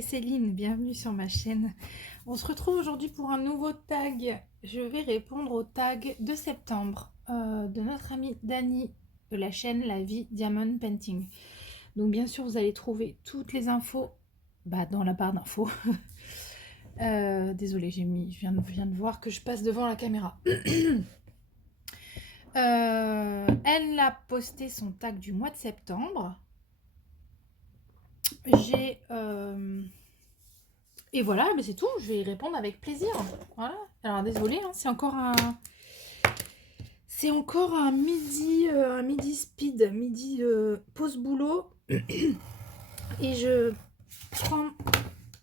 c'est Céline, bienvenue sur ma chaîne. On se retrouve aujourd'hui pour un nouveau tag. Je vais répondre au tag de septembre de notre amie Dani de la chaîne La Vie Diamond Painting. Donc bien sûr vous allez trouver toutes les infos dans la barre d'infos. Désolée, je viens de voir que je passe devant la caméra. Elle a posté son tag du mois de septembre. Et voilà, mais c'est tout, je vais y répondre avec plaisir. Voilà. Alors désolée, hein, c'est encore un midi speed, midi pause boulot. Et je prends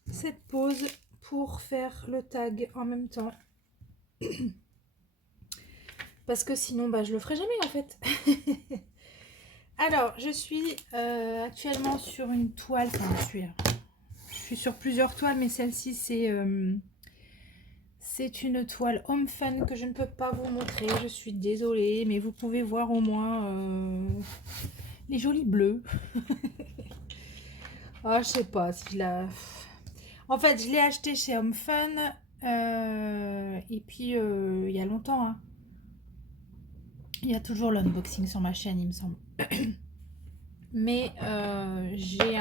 cette pause pour faire le tag en même temps. Parce que sinon, je le ferai jamais en fait. Alors, je suis actuellement sur une toile. Enfin, je suis sur plusieurs toiles, mais celle-ci, c'est une toile Home Fun que je ne peux pas vous montrer. Je suis désolée, mais vous pouvez voir au moins les jolis bleus. Ah, je sais pas si je la... En fait, je l'ai acheté chez Home Fun. Et puis, il y a longtemps. Hein. Il y a toujours l'unboxing sur ma chaîne, il me semble. Mais j'ai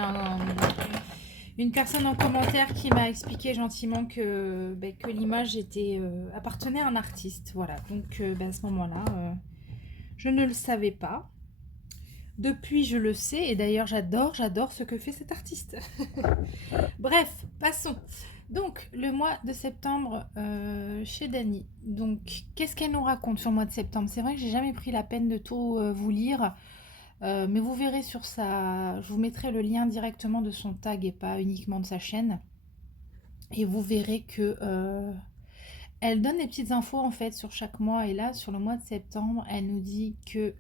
une personne en commentaire qui m'a expliqué gentiment que l'image appartenait à un artiste. Voilà, donc à ce moment-là, je ne le savais pas. Depuis, je le sais, et d'ailleurs, j'adore ce que fait cet artiste. Bref, passons. Donc, le mois de septembre chez Dani. Donc, qu'est-ce qu'elle nous raconte sur le mois de septembre? C'est vrai que j'ai jamais pris la peine de tout vous lire. Mais vous verrez sur je vous mettrai le lien directement de son tag et pas uniquement de sa chaîne. Et vous verrez que elle donne des petites infos en fait sur chaque mois. Et là, sur le mois de septembre, elle nous dit que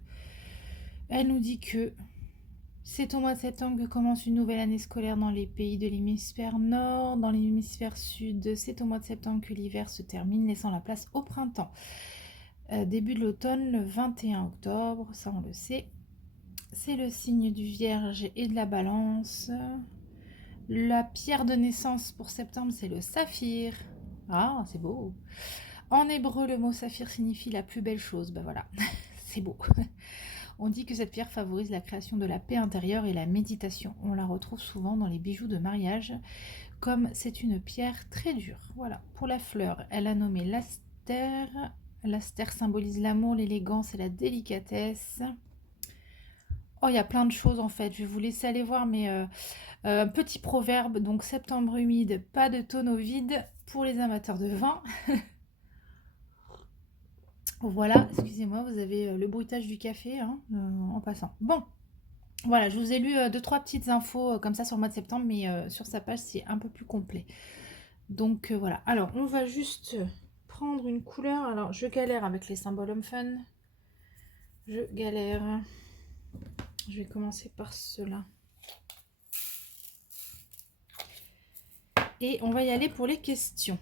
c'est au mois de septembre que commence une nouvelle année scolaire dans les pays de l'hémisphère nord. Dans l'hémisphère sud, c'est au mois de septembre que l'hiver se termine, laissant la place au printemps. Début de l'automne, le 21 octobre, ça on le sait. C'est le signe du Vierge et de la Balance. La pierre de naissance pour septembre, c'est le saphir. Ah, c'est beau. En hébreu, le mot saphir signifie la plus belle chose. Ben voilà, c'est beau. On dit que cette pierre favorise la création de la paix intérieure et la méditation. On la retrouve souvent dans les bijoux de mariage, comme c'est une pierre très dure. Voilà, pour la fleur, elle a nommé l'astère. L'astère symbolise l'amour, l'élégance et la délicatesse. Oh, il y a plein de choses en fait. Je vais vous laisser aller voir, mais un petit proverbe. Donc, septembre humide, pas de tonneau vide pour les amateurs de vin. Voilà, excusez-moi, vous avez le bruitage du café hein, en passant. Bon, voilà, je vous ai lu 2-3 petites infos comme ça sur le mois de septembre, mais sur sa page, c'est un peu plus complet. Donc, voilà. Alors, on va juste prendre une couleur. Alors, je galère avec les symboles Home Fun. Je galère. Je vais commencer par cela. Et on va y aller pour les questions.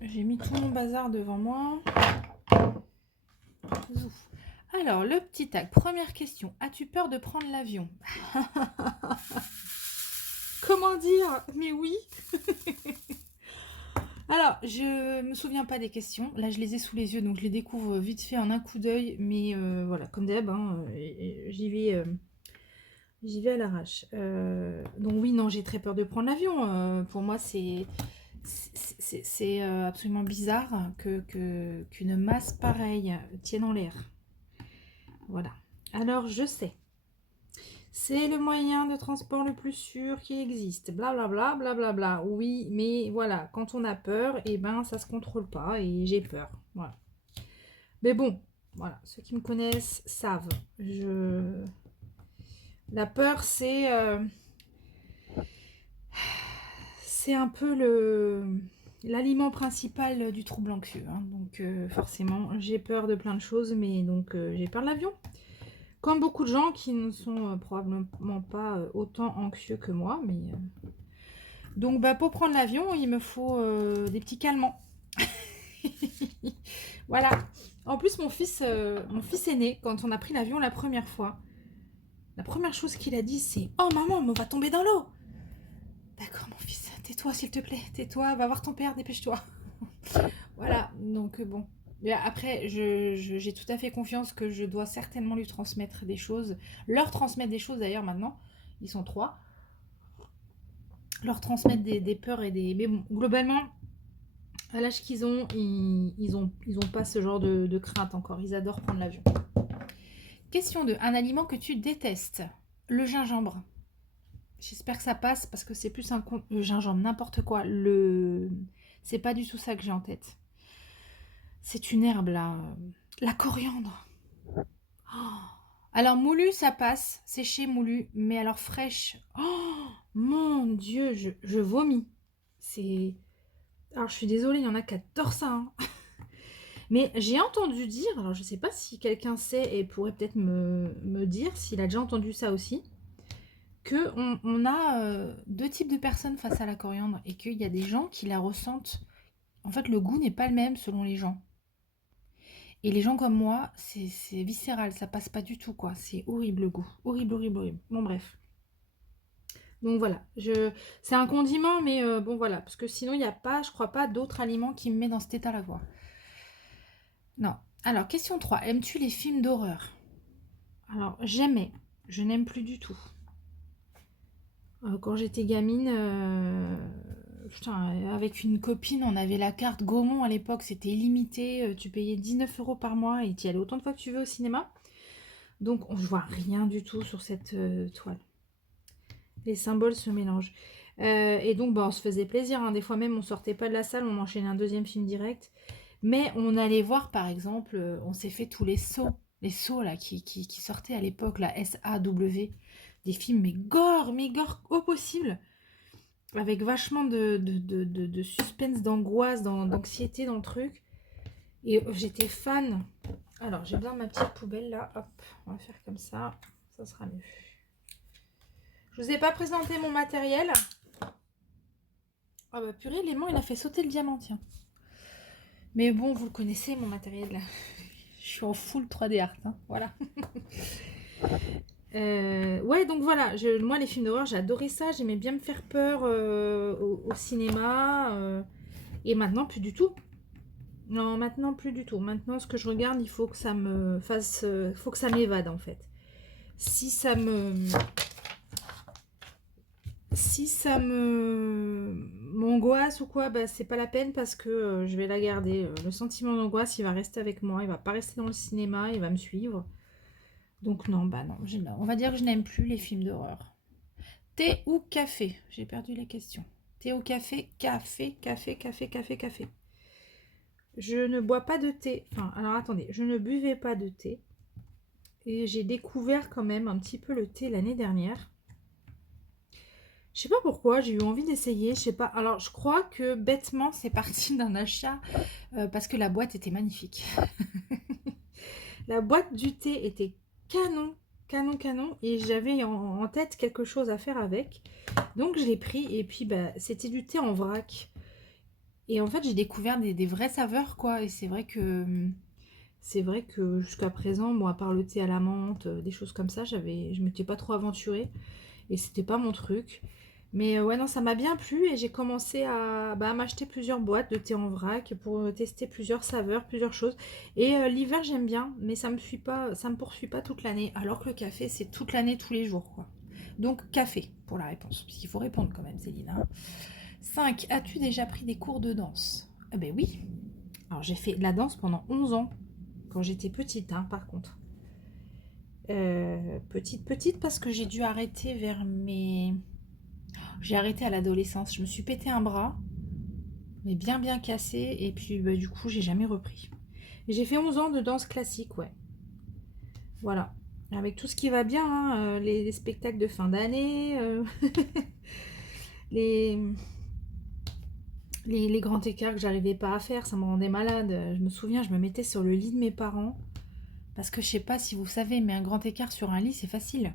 J'ai mis tout mon bazar devant moi. Zouf. Alors, le petit tag. Première question. As-tu peur de prendre l'avion? Comment dire? Mais oui. Alors, je me souviens pas des questions. Là, je les ai sous les yeux, donc je les découvre vite fait en un coup d'œil. Mais voilà, comme d'hab, hein, j'y vais à l'arrache. Donc oui, non, j'ai très peur de prendre l'avion. Pour moi, c'est absolument bizarre qu'une masse pareille tienne en l'air. Voilà. Alors, je sais. C'est le moyen de transport le plus sûr qui existe. Blablabla, blablabla. Oui, mais voilà, quand on a peur, eh ben, ça se contrôle pas et j'ai peur. Voilà. Mais bon, voilà, ceux qui me connaissent savent. La peur, c'est un peu l'aliment principal du trouble anxieux. Hein. Donc forcément, j'ai peur de plein de choses, mais donc j'ai peur de l'avion. Comme beaucoup de gens qui ne sont probablement pas autant anxieux que moi. Mais donc pour prendre l'avion, il me faut des petits calmants. Voilà. En plus, mon fils aîné, quand on a pris l'avion la première fois, la première chose qu'il a dit, c'est « Oh maman, on va tomber dans l'eau !» tais-toi s'il te plaît, tais-toi, va voir ton père, dépêche-toi. Voilà, donc bon. Mais après, j'ai tout à fait confiance que je dois certainement lui transmettre des choses, leur transmettre des choses d'ailleurs maintenant, ils sont 3, leur transmettre des peurs et des... Mais bon, globalement, à l'âge qu'ils ont, ils ont pas ce genre de crainte encore, ils adorent prendre l'avion. Question 2, un aliment que tu détestes. Le gingembre. J'espère que ça passe parce que c'est plus un le gingembre, n'importe quoi. C'est pas du tout ça que j'ai en tête. C'est une herbe là. La coriandre. Oh. Alors moulu, ça passe. Séché, moulu. Mais alors fraîche. Oh mon Dieu, je vomis. C'est. Alors je suis désolée, il y en a qui adorent ça. Hein. Mais j'ai entendu dire, alors je sais pas si quelqu'un sait et pourrait peut-être me dire s'il a déjà entendu ça aussi, que on a deux types de personnes face à la coriandre et qu'il y a des gens qui la ressentent. En fait, le goût n'est pas le même selon les gens. Et les gens comme moi, c'est viscéral, ça passe pas du tout, quoi. C'est horrible le goût. Horrible, horrible, horrible. Bon, bref. Donc voilà, c'est un condiment, mais bon voilà, parce que sinon il n'y a pas, je crois pas, d'autres aliments qui me met dans cet état-là, quoi. Non. Alors, question 3. Aimes-tu les films d'horreur? Alors, j'aimais. Je n'aime plus du tout. Quand j'étais gamine, putain, avec une copine, on avait la carte Gaumont à l'époque, c'était illimité. Tu payais 19 € par mois et tu y allais autant de fois que tu veux au cinéma. Donc, on ne voit rien du tout sur cette toile. Les symboles se mélangent. Et donc, bah, on se faisait plaisir. Hein. Des fois même, on sortait pas de la salle, on enchaînait un deuxième film direct. Mais on allait voir, par exemple, on s'est fait tous les sauts là, qui sortaient à l'époque, la SAW, des films mais gore au possible, avec vachement de suspense, d'angoisse, d'anxiété dans le truc. Et j'étais fan. Alors, j'ai besoin de ma petite poubelle là, hop, on va faire comme ça sera mieux. Je vous ai pas présenté mon matériel. Ah bah purée, l'aimant il a fait sauter le diamant, tiens. Mais bon, vous le connaissez mon matériel là. Je suis en full 3D art, hein. Voilà. Ouais, donc voilà, moi les films d'horreur, j'adorais ça, j'aimais bien me faire peur au cinéma. Et maintenant, plus du tout. Non, maintenant, plus du tout. Maintenant, ce que je regarde, il faut que ça me fasse... faut que ça m'évade, en fait. Si ça m'angoisse ou quoi, bah, c'est pas la peine parce que je vais la garder. Le sentiment d'angoisse, il va rester avec moi, il va pas rester dans le cinéma, il va me suivre. Donc non, bah non, on va dire que je n'aime plus les films d'horreur. Thé ou café? J'ai perdu les questions. Thé ou café? Café, café, café, café, café. Je ne bois pas de thé. Enfin, alors attendez, je ne buvais pas de thé. Et j'ai découvert quand même un petit peu le thé l'année dernière. Je sais pas pourquoi, j'ai eu envie d'essayer, je sais pas. Alors, je crois que bêtement, c'est parti d'un achat parce que la boîte était magnifique. La boîte du thé était canon, canon, canon, et j'avais en tête quelque chose à faire avec. Donc, je l'ai pris, et puis, bah, c'était du thé en vrac. Et en fait, j'ai découvert des vraies saveurs, quoi. Et c'est vrai que jusqu'à présent, bon, à part le thé à la menthe, des choses comme ça, je m'étais pas trop aventurée. Et c'était pas mon truc. Mais ouais, non, ça m'a bien plu et j'ai commencé à m'acheter plusieurs boîtes de thé en vrac pour tester plusieurs saveurs, plusieurs choses. Et l'hiver, j'aime bien, mais ça me poursuit pas toute l'année. Alors que le café, c'est toute l'année, tous les jours, quoi. Donc, café pour la réponse, puisqu'il faut répondre quand même, Céline. Hein. 5. As-tu déjà pris des cours de danse? Ah ben oui. Alors, j'ai fait de la danse pendant 11 ans, quand j'étais petite, hein, par contre. Petite parce que j'ai dû arrêter vers mes... J'ai arrêté à l'adolescence. Je me suis pété un bras, mais bien cassé. Et puis bah, du coup, j'ai jamais repris. J'ai fait 11 ans de danse classique, ouais. Voilà. Avec tout ce qui va bien, hein, les spectacles de fin d'année, les, les grands écarts que j'arrivais pas à faire, ça me rendait malade. Je me souviens, je me mettais sur le lit de mes parents. Parce que je sais pas si vous savez, mais un grand écart sur un lit, c'est facile.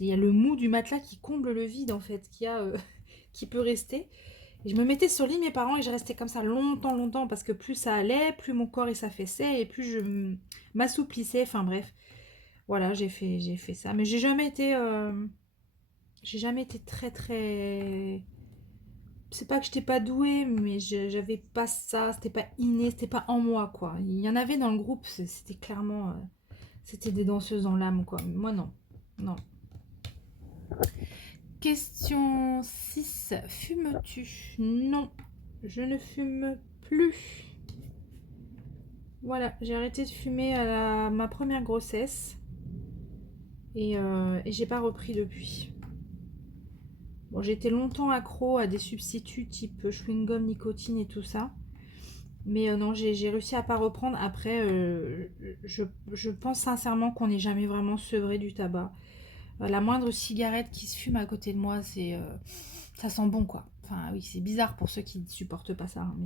Il y a le mou du matelas qui comble le vide, en fait, qui peut rester. Et je me mettais sur le lit de mes parents et je restais comme ça longtemps, parce que plus ça allait, plus mon corps il s'affaissait et plus je m'assouplissais. Enfin bref, voilà, j'ai fait ça. Mais j'ai jamais été très très c'est pas que j'étais pas douée, mais j'avais pas ça, c'était pas inné, c'était pas en moi, quoi. Il y en avait dans le groupe, c'était clairement... c'était des danseuses dans l'âme, quoi. Mais moi, non. Non. Question 6. Fumes-tu? Non, je ne fume plus. Voilà, j'ai arrêté de fumer à ma première grossesse. Et j'ai pas repris depuis. Bon, j'ai été longtemps accro à des substituts type chewing-gum, nicotine et tout ça. Mais non, j'ai réussi à pas reprendre. Après, je pense sincèrement qu'on n'est jamais vraiment sevré du tabac. La moindre cigarette qui se fume à côté de moi, ça sent bon, quoi. Enfin, oui, c'est bizarre pour ceux qui ne supportent pas ça. Hein,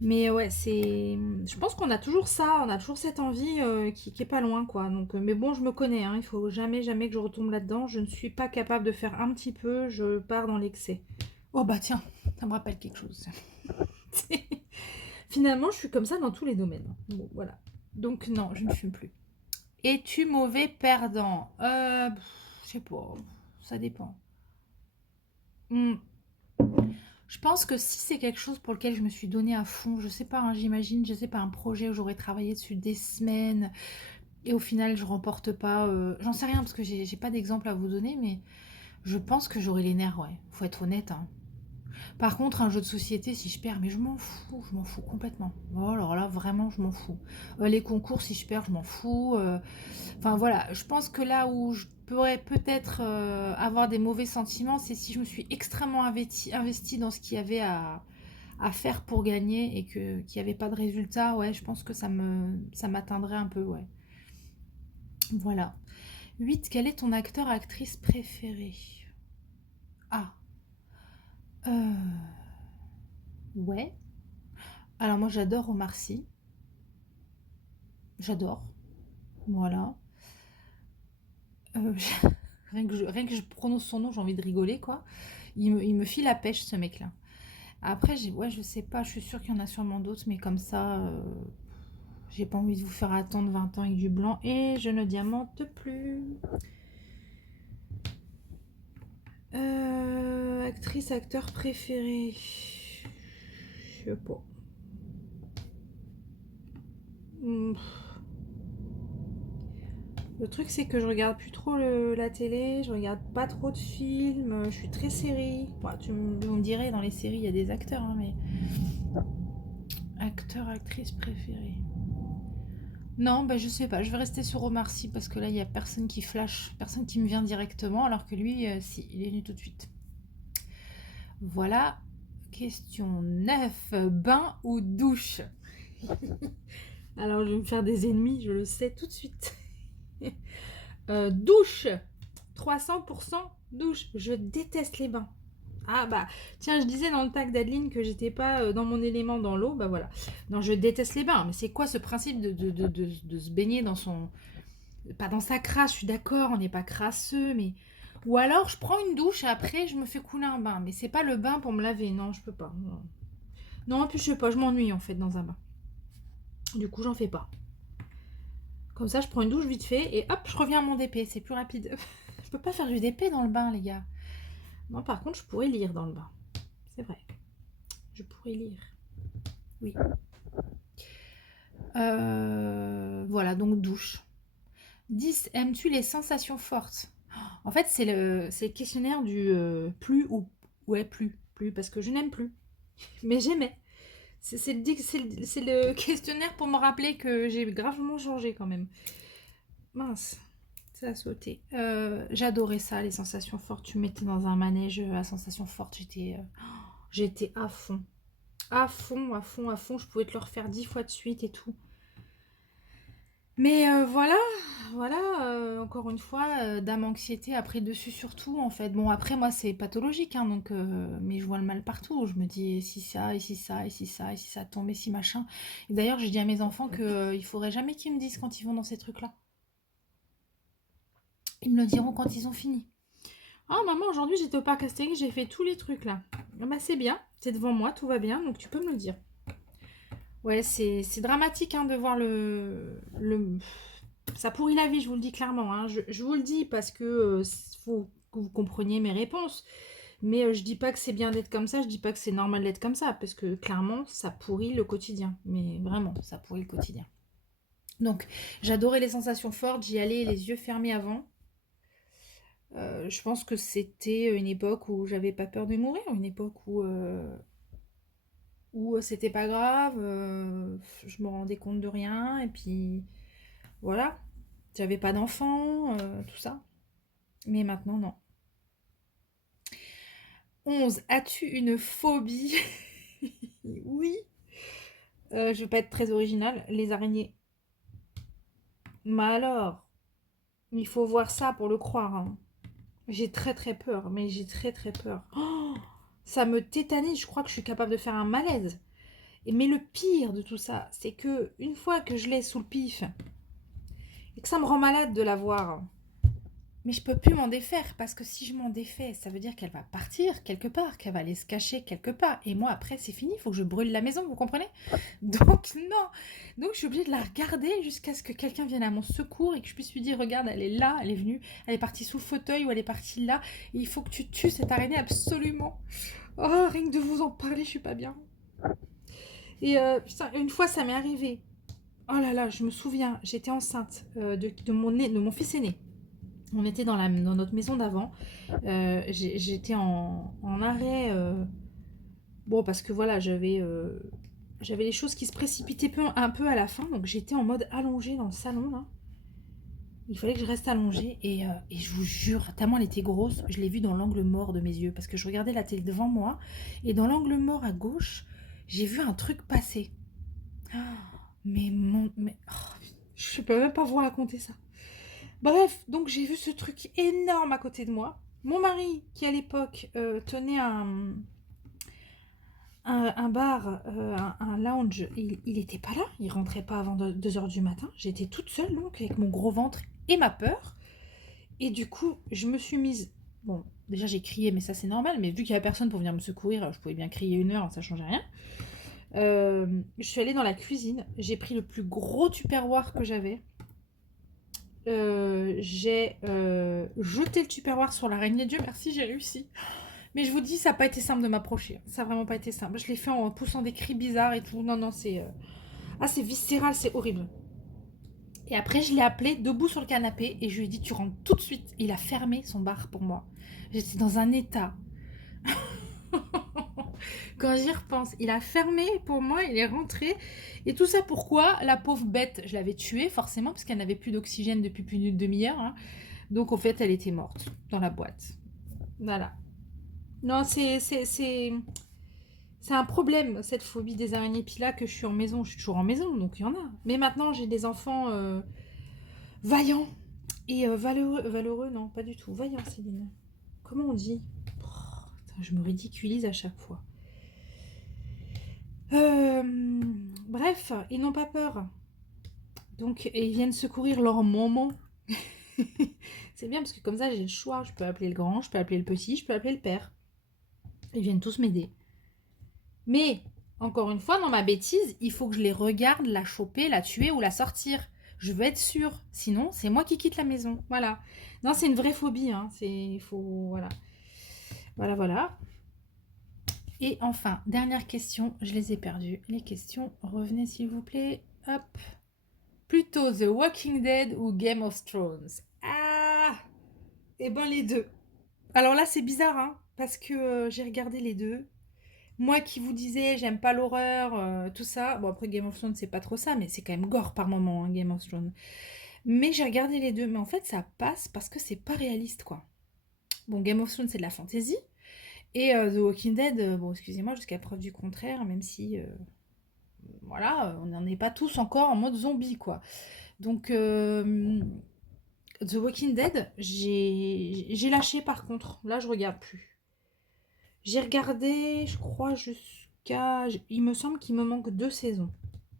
mais ouais, je pense qu'on a toujours ça, on a toujours cette envie qui est pas loin, quoi. Donc, mais bon, je me connais, hein, il faut jamais que je retombe là-dedans. Je ne suis pas capable de faire un petit peu, je pars dans l'excès. Oh bah tiens, ça me rappelle quelque chose. Finalement, je suis comme ça dans tous les domaines. Bon, voilà. Donc non, je ne fume plus. Es-tu mauvais perdant? Je sais pas, ça dépend. Hmm. Je pense que si c'est quelque chose pour lequel je me suis donné à fond, je sais pas, hein, j'imagine, je sais pas, un projet où j'aurais travaillé dessus des semaines et au final je remporte pas, j'en sais rien parce que j'ai pas d'exemple à vous donner, mais je pense que j'aurais les nerfs, ouais, faut être honnête, hein. Par contre, un jeu de société, si je perds, mais je m'en fous complètement. Oh, alors là, vraiment, je m'en fous. Les concours, si je perds, je m'en fous. Enfin voilà, je pense que là où je pourrais peut-être avoir des mauvais sentiments, c'est si je me suis extrêmement investie dans ce qu'il y avait à faire pour gagner et qu'il n'y avait pas de résultat. Ouais, je pense que ça m'atteindrait un peu, ouais. Voilà. 8. Quel est ton acteur, actrice préféré? Ah. Euh... Ouais. Alors moi j'adore Omar Sy. J'adore. Voilà. Euh, rien que je prononce son nom, j'ai envie de rigoler, quoi. Il me file la pêche, ce mec-là. Après, ouais, je sais pas, je suis sûre qu'il y en a sûrement d'autres, mais comme ça, j'ai pas envie de vous faire attendre 20 ans avec du blanc et je ne diamante plus. Actrice, acteur préféré. Je sais pas. Hmm. Le truc, c'est que je regarde plus trop la télé, je regarde pas trop de films, je suis très série. Bon, vous me direz, dans les séries, il y a des acteurs, hein, mais. Acteur, actrice préférée. Non, bah je sais pas, je vais rester sur Omar Sy parce que là, il y a personne qui flash, personne qui me vient directement, alors que lui, si, il est venu tout de suite. Voilà. Question 9. Bain ou douche? Alors, je vais me faire des ennemis, je le sais tout de suite. Douche. 300% douche. Je déteste les bains. Ah bah, tiens, je disais dans le tag d'Adeline que j'étais pas dans mon élément dans l'eau, bah voilà. Non, je déteste les bains, mais c'est quoi ce principe de se baigner dans son... Pas dans sa crasse, je suis d'accord, on n'est pas crasseux, mais... Ou alors, je prends une douche et après, je me fais couler un bain. Mais c'est pas le bain pour me laver, non, je peux pas. Non, non en plus, je sais pas, je m'ennuie en fait dans un bain. Du coup, j'en fais pas. Comme ça, je prends une douche vite fait et hop, je reviens à mon DP, c'est plus rapide. Je peux pas faire du DP dans le bain, les gars. Non, par contre, je pourrais lire dans le bain. C'est vrai. Je pourrais lire. Oui. Voilà, donc douche. 10. Aimes-tu les sensations fortes? En fait, c'est le questionnaire du plus ou... Ouais, plus, parce que je n'aime plus. Mais j'aimais. C'est le questionnaire pour me rappeler que j'ai gravement changé quand même. Mince, ça a sauté. J'adorais ça, les sensations fortes. Tu me mettais dans un manège à sensations fortes. J'étais à fond. À fond, à fond, à fond. Je pouvais te le refaire 10 fois de suite et tout. Mais voilà, encore une fois, dame anxiété a pris le dessus sur tout, en fait. Bon, après, moi, c'est pathologique, hein, donc, mais je vois le mal partout. Je me dis, et si ça, et si ça, et si ça, et si ça tombe, et si machin. Et d'ailleurs, j'ai dit à mes enfants qu'il faudrait jamais qu'ils me disent quand ils vont dans ces trucs-là. Ils me le diront quand ils ont fini. Ah, maman, aujourd'hui, j'étais au parc Astérix, j'ai fait tous les trucs, là. Ah bah, c'est bien, c'est devant moi, tout va bien, donc tu peux me le dire. Ouais, c'est dramatique, hein, de voir le... Ça pourrit la vie, je vous le dis clairement. Hein. Je vous le dis parce que faut que vous compreniez mes réponses. Mais je dis pas que c'est bien d'être comme ça, je dis pas que c'est normal d'être comme ça, parce que clairement, ça pourrit le quotidien. Mais vraiment, ça pourrit le quotidien. Donc, j'adorais les sensations fortes, j'y allais les yeux fermés avant. Je pense que c'était une époque où j'avais pas peur de mourir, une époque où c'était pas grave, je me rendais compte de rien, et puis voilà, j'avais pas d'enfant, tout ça. Mais maintenant, non. 11. As-tu une phobie? Oui. Je vais pas être très originale. Les araignées. Mais alors, il faut voir ça pour le croire, hein. J'ai très très peur, mais j'ai très très peur. Oh, ça me tétanise, je crois que je suis capable de faire un malaise. Mais le pire de tout ça, c'est que une fois que je l'ai sous le pif, et que ça me rend malade de la voir, mais je peux plus m'en défaire, parce que si je m'en défais, ça veut dire qu'elle va partir quelque part, qu'elle va aller se cacher quelque part. Et moi, après, c'est fini, il faut que je brûle la maison, vous comprenez? Donc, non. Donc, je suis obligée de la regarder jusqu'à ce que quelqu'un vienne à mon secours et que je puisse lui dire, regarde, elle est là, elle est venue, elle est partie sous le fauteuil ou elle est partie là. Et il faut que tu tues cette araignée absolument. Oh, rien que de vous en parler, je suis pas bien. Et putain, une fois, ça m'est arrivé. Oh là là, je me souviens, j'étais enceinte de mon fils aîné. On était dans notre maison d'avant. J'étais en arrêt. Bon, parce que voilà, j'avais les choses qui se précipitaient un peu à la fin. Donc j'étais en mode allongée dans le salon, là. Il fallait que je reste allongée. Et je vous jure, tellement elle était grosse, je l'ai vue dans l'angle mort de mes yeux. Parce que je regardais la télé devant moi. Et dans l'angle mort à gauche, j'ai vu un truc passer. Ah, je peux même pas vous raconter ça. Bref, donc j'ai vu ce truc énorme à côté de moi. Mon mari, qui à l'époque tenait un bar, un lounge, il était pas là, il rentrait pas avant 2 heures du matin. J'étais toute seule donc avec mon gros ventre et ma peur. Et du coup, je me suis mise. Bon, déjà j'ai crié, mais ça c'est normal, mais vu qu'il y avait personne pour venir me secourir, je pouvais bien crier 1 heure, ça changeait rien. Je suis allée dans la cuisine, j'ai pris le plus gros tupperware que j'avais. J'ai jeté le tupperware sur l'araignée. Dieu merci, j'ai réussi. Mais je vous dis, ça n'a pas été simple de m'approcher. Ça n'a vraiment pas été simple. Je l'ai fait en poussant des cris bizarres et tout. Non, non, c'est. Ah, c'est viscéral, c'est horrible. Et après, je l'ai appelé debout sur le canapé et je lui ai dit, tu rentres tout de suite. Il a fermé son bar pour moi. J'étais dans un état. Quand j'y repense, il a fermé pour moi, il est rentré. Et tout ça pourquoi? La pauvre bête, je l'avais tuée forcément, parce qu'elle n'avait plus d'oxygène depuis plus d'une demi-heure, hein. Donc en fait, elle était morte dans la boîte. Voilà. Non, c'est un problème, cette phobie des araignées. Puis là, que je suis en maison, je suis toujours en maison, donc il y en a. Mais maintenant, j'ai des enfants vaillants et valeureux. Valeureux, non, pas du tout. Vaillants, Céline. Comment on dit? Oh, putain, je me ridiculise à chaque fois. Euh, Bref, ils n'ont pas peur. Donc, ils viennent secourir leur maman. C'est bien parce que comme ça, j'ai le choix. Je peux appeler le grand, je peux appeler le petit, je peux appeler le père. Ils viennent tous m'aider. Mais, encore une fois, dans ma bêtise, il faut que je les regarde, la choper, la tuer ou la sortir. Je veux être sûre. Sinon, c'est moi qui quitte la maison. Voilà. Non, c'est une vraie phobie, hein. C'est. Faut. Voilà. Voilà, voilà. Et enfin, dernière question. Je les ai perdues. Les questions. Revenez, s'il vous plaît. Hop. Plutôt The Walking Dead ou Game of Thrones? Ah. Eh ben, les deux. Alors là, c'est bizarre, hein. Parce que j'ai regardé les deux. Moi qui vous disais, j'aime pas l'horreur, tout ça. Bon, après, Game of Thrones, c'est pas trop ça, mais c'est quand même gore par moment, hein, Game of Thrones. Mais j'ai regardé les deux. Mais en fait, ça passe parce que c'est pas réaliste, quoi. Bon, Game of Thrones, c'est de la fantasy. Et The Walking Dead, bon, excusez-moi, jusqu'à preuve du contraire, même si, voilà, on n'en est pas tous encore en mode zombie, quoi. Donc, The Walking Dead, j'ai lâché par contre. Là, je regarde plus. J'ai regardé, je crois, jusqu'à. Il me semble qu'il me manque 2 saisons.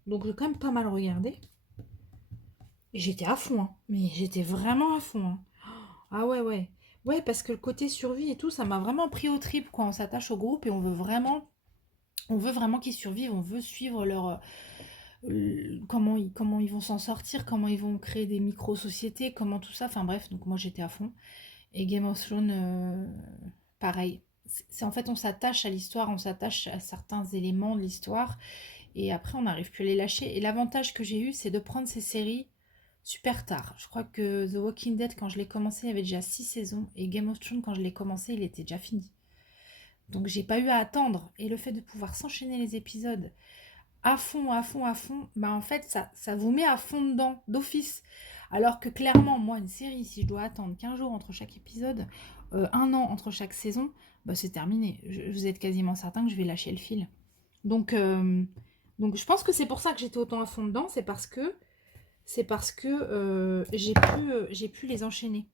Donc, j'ai quand même pas mal regardé. Et j'étais à fond, hein. Mais j'étais vraiment à fond, hein. Ah ouais, ouais. Ouais, parce que le côté survie et tout, ça m'a vraiment pris au trip, quoi. On s'attache au groupe et on veut vraiment qu'ils survivent. On veut suivre comment ils vont s'en sortir, comment ils vont créer des micro-sociétés, comment tout ça. Enfin bref, donc moi j'étais à fond. Et Game of Thrones, pareil. en fait, on s'attache à l'histoire, on s'attache à certains éléments de l'histoire, et après, on n'arrive plus à les lâcher. Et l'avantage que j'ai eu, c'est de prendre ces séries super tard. Je crois que The Walking Dead, quand je l'ai commencé, il y avait déjà 6 saisons, et Game of Thrones, quand je l'ai commencé, il était déjà fini. Donc, j'ai pas eu à attendre. Et le fait de pouvoir s'enchaîner les épisodes à fond, à fond, à fond, bah en fait, ça vous met à fond dedans, d'office. Alors que clairement, moi, une série, si je dois attendre 15 jours entre chaque épisode, un an entre chaque saison, bah c'est terminé. Vous êtes quasiment certain que je vais lâcher le fil. Donc, donc je pense que c'est pour ça que j'étais autant à fond dedans, c'est parce que j'ai pu les enchaîner.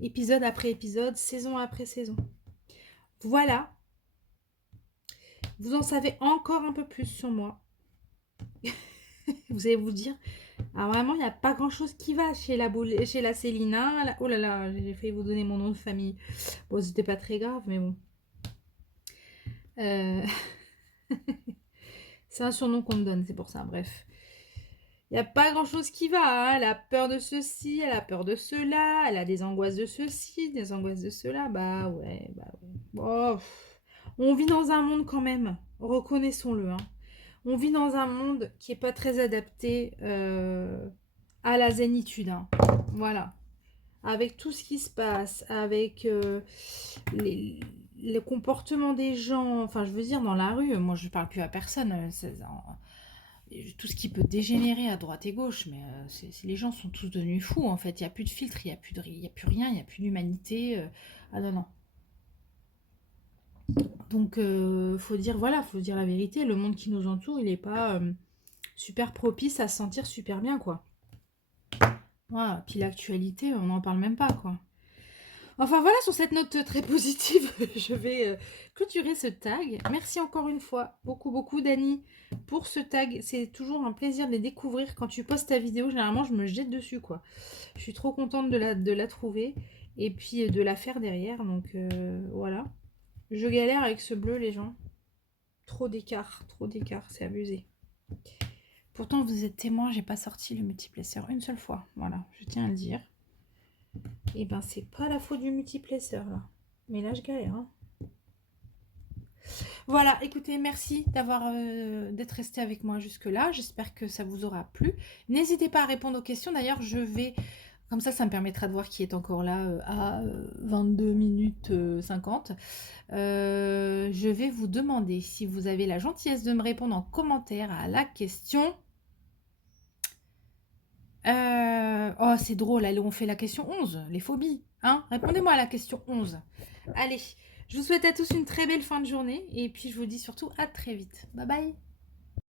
Épisode après épisode, saison après saison. Voilà, vous en savez encore un peu plus sur moi. Vous allez vous dire, ah vraiment, il n'y a pas grand-chose qui va chez chez la Célina. Oh là là, j'ai failli vous donner mon nom de famille. Bon, c'était pas très grave, mais bon. Euh, C'est un surnom qu'on me donne, c'est pour ça, bref. Il n'y a pas grand-chose qui va, hein. Elle a peur de ceci, elle a peur de cela, elle a des angoisses de ceci, des angoisses de cela. Bah ouais, bah ouais. Oh, on vit dans un monde quand même, reconnaissons-le, hein. On vit dans un monde qui est pas très adapté à la zénitude, hein. Voilà. Avec tout ce qui se passe, avec les, le comportement des gens, enfin je veux dire dans la rue, moi je parle plus à personne, tout ce qui peut dégénérer à droite et gauche, mais les gens sont tous devenus fous en fait, il n'y a plus de filtre, il n'y a, y a plus rien, il n'y a plus d'humanité, ah non non. Donc faut dire, voilà, faut dire la vérité, le monde qui nous entoure, il n'est pas super propice à se sentir super bien quoi. Voilà, puis l'actualité, on n'en parle même pas quoi. Enfin voilà, sur cette note très positive, je vais clôturer ce tag. Merci encore une fois, beaucoup, beaucoup Dani, pour ce tag. C'est toujours un plaisir de les découvrir. Quand tu postes ta vidéo, généralement, je me jette dessus, quoi. Je suis trop contente de la trouver et puis de la faire derrière. Donc voilà. Je galère avec ce bleu, les gens. Trop d'écart, c'est abusé. Pourtant, vous êtes témoin, j'ai pas sorti le multiplaceur une seule fois. Voilà, je tiens à le dire. Et ben, c'est pas la faute du multiplaceur, là. Mais là, je galère, hein. Voilà, écoutez, merci d'être resté avec moi jusque-là. J'espère que ça vous aura plu. N'hésitez pas à répondre aux questions. D'ailleurs, comme ça me permettra de voir qui est encore là à 22 minutes 50. Je vais vous demander si vous avez la gentillesse de me répondre en commentaire à la question. Oh, c'est drôle, allez, on fait la question 11, les phobies. Hein, répondez-moi à la question 11. Allez, je vous souhaite à tous une très belle fin de journée et puis je vous dis surtout à très vite. Bye bye.